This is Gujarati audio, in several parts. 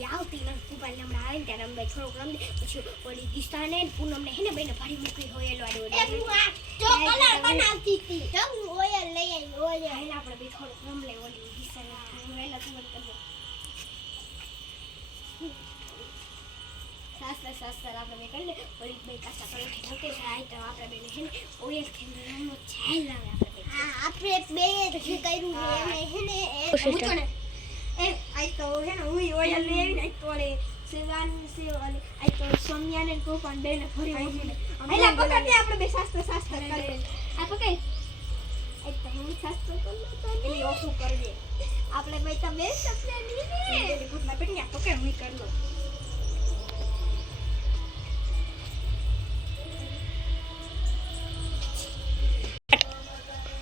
હોળી આવતી ને કુપાલને હમણાં આવે ને ત્યારે અમે થોડોક રમ દે પછી ઓલી દિશાને પૂનમને હે ને બેને ભરી મૂકી હોયલ વાળી જો કલર બનાવતી હતી જો ઓયલ લઈ આવી ઓયલ એટલે આપણે બે થોડોક રમ લે ઓલી દિશાને વેલા તું કરજો સાસ્તા આપણે બે કરી લે ઓલી બે કાસા કરે ઠીક છે આ તો આપણે બેને હે ને ઓયલ થી રમો છાઈ લાવે આપણે બે જે કર્યું હે ને એ આઈ તો હે ને હું ઓયલ લઈ આવી ને તો ઓલે સેવાન સે ઓલે આઈ તો સોમિયાને કોપન બેને ફરી મૂકીને એલા પકડતે આપણે બે સાસ્તા કરે આ પકડ આઈ તો હું સાસ્તા કરલો તો એલી ઓછું કરજે આપણે ભાઈ તો બે સપને ની ને ગુટલા પેટને પકડ હું કરલો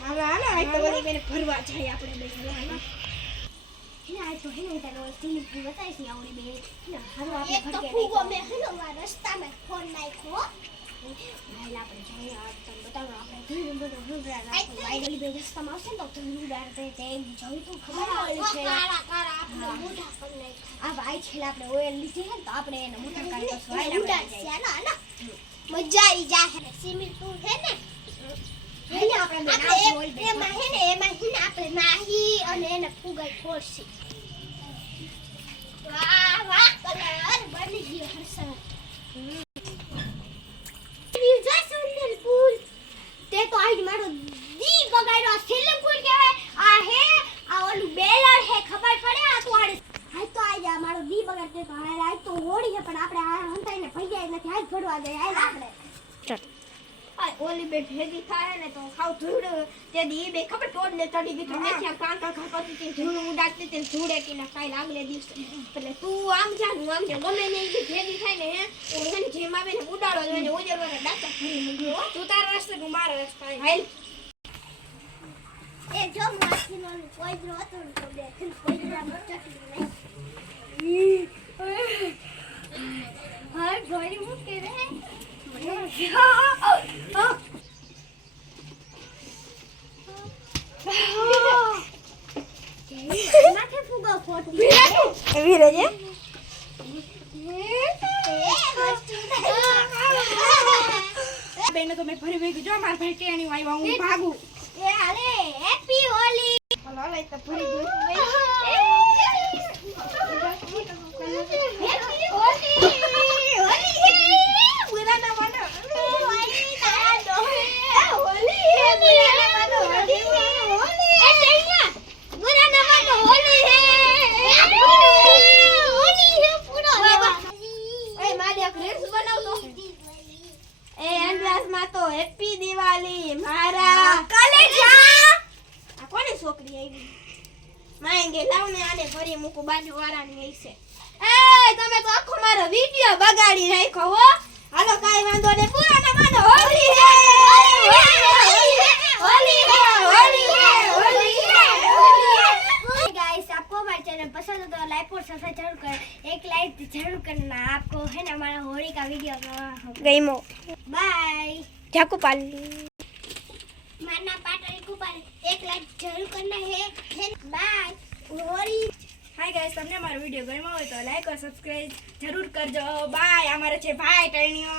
હાલો આઈ તો ઓલી બેને ફરવા જાય આપણે બે હાલો આ તો હે ને તારો સ્ટીલ કી બતાઈસ ને આવડી બે ને હારો આપણે ફરકે એક ફૂગો મે હનો રસ્તામાં ફોન નાખ્યો ભાઈલા આપણે જઈએ આ તને બતાવો આપણે ધીરે બધો રૂડા રાખો વાયલી બે રસ્તામાં આવશે ને તો રૂડા તે જોઈ તો ખબર આવી છે કારા આપણે મોઢા પર નાખ્યા આ ભાઈ છેલા આપણે ઓયલ લીધી હે તો આપણે એને મોઢા કાઢી તો વાયલા છે ના મજા આવી જાહે સિમી તું હે ને હે આપણે એમાં હે ને આપણે નાહી અને એને ફૂગલ ફોડસી વાહ વાહ કલર બની ગયો હરસા જા સુંદર ફૂલ તે તો આઈ મારો દી બગાડ્યો સિલ્લમ ફૂલ કહેવાય આ હે આ ઓલું બેલર હે ખબર પડે આ તો આડે હાય તો આઈ જા મારો દી બગાડતે તો આ તો હોડી છે પણ આપણે આ હંતાઈને ભઈ જાય નથી હાથ ભડવા જાય આઈ આપણે આ ઓલી બે ભેગી થાય ને તો ખાવ ધૂળ તે દી બે ખબર તોડ ને ચડી ગઈ તો મેથી કાંકા ખાપતી તે ધૂળ ઉડાડતી તે ધૂળે કે ના કાઈ આગલે દિવસે એટલે તું આમ જા હું આમ જા ગમે ને ઈ ભેગી થાય ને હે તો હે ને જેમ આવે ને ઉડાડો ને ઓજરવાના ડાકા ભરી મૂક્યો તું તારો રસ્તે હું મારો રસ્તે હાલ એ જો માથી નો કોઈ જ હતો ને તો બે કોઈ જ ચટલી નહીં હા ગોળી મૂકે રે નાખે ફુગા ફોટી એવી રહે બેને તો મેં ભરી ભેગી જો માર ભાઈ ટેણી આવ્યા હું ભાગું એ હાલે હેપી હોલી હાલો હાલે તો ભરી ગયું હેપી હોલી હેપી દિવાળી મારા કલેજા આ કોની છોકરી આવી માંગે લાવ ને આને ફરી મૂકું બાજુ વાળાની હશે એ તમે તો આખો મારો વિડિયો બગાડી રાખ્યો હો હાલો કાઈ વાંધો ને પુરાના માનો હોલી હે હોલી હે गाइस आपको हमारे चैनल पसंद हो तो लाइक और सब्सक्राइब जरूर करें एक लाइक जरूर करना आपको है ना हमारा होली का वीडियो गईमो बाय जाकुपाल माना पाटरी कुपाल एक लाइक जरूर करना है बाय होली हाय गाइस તમને અમારો વિડિયો ગમ્યો હોય તો લાઈક और સબસ્ક્રાઇબ જરૂર કરજો બાય અમારો છે ભાઈ ટણીઓ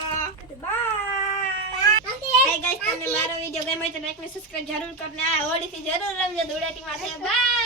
બાય હાય ગાइस તમને મારો વિડિયો ગમ્યો હોય તો લાઈક અને સબસ્ક્રાઇબ જરૂર કરना હોળી થી જરૂર રમજો ધૂળેટી માં બાય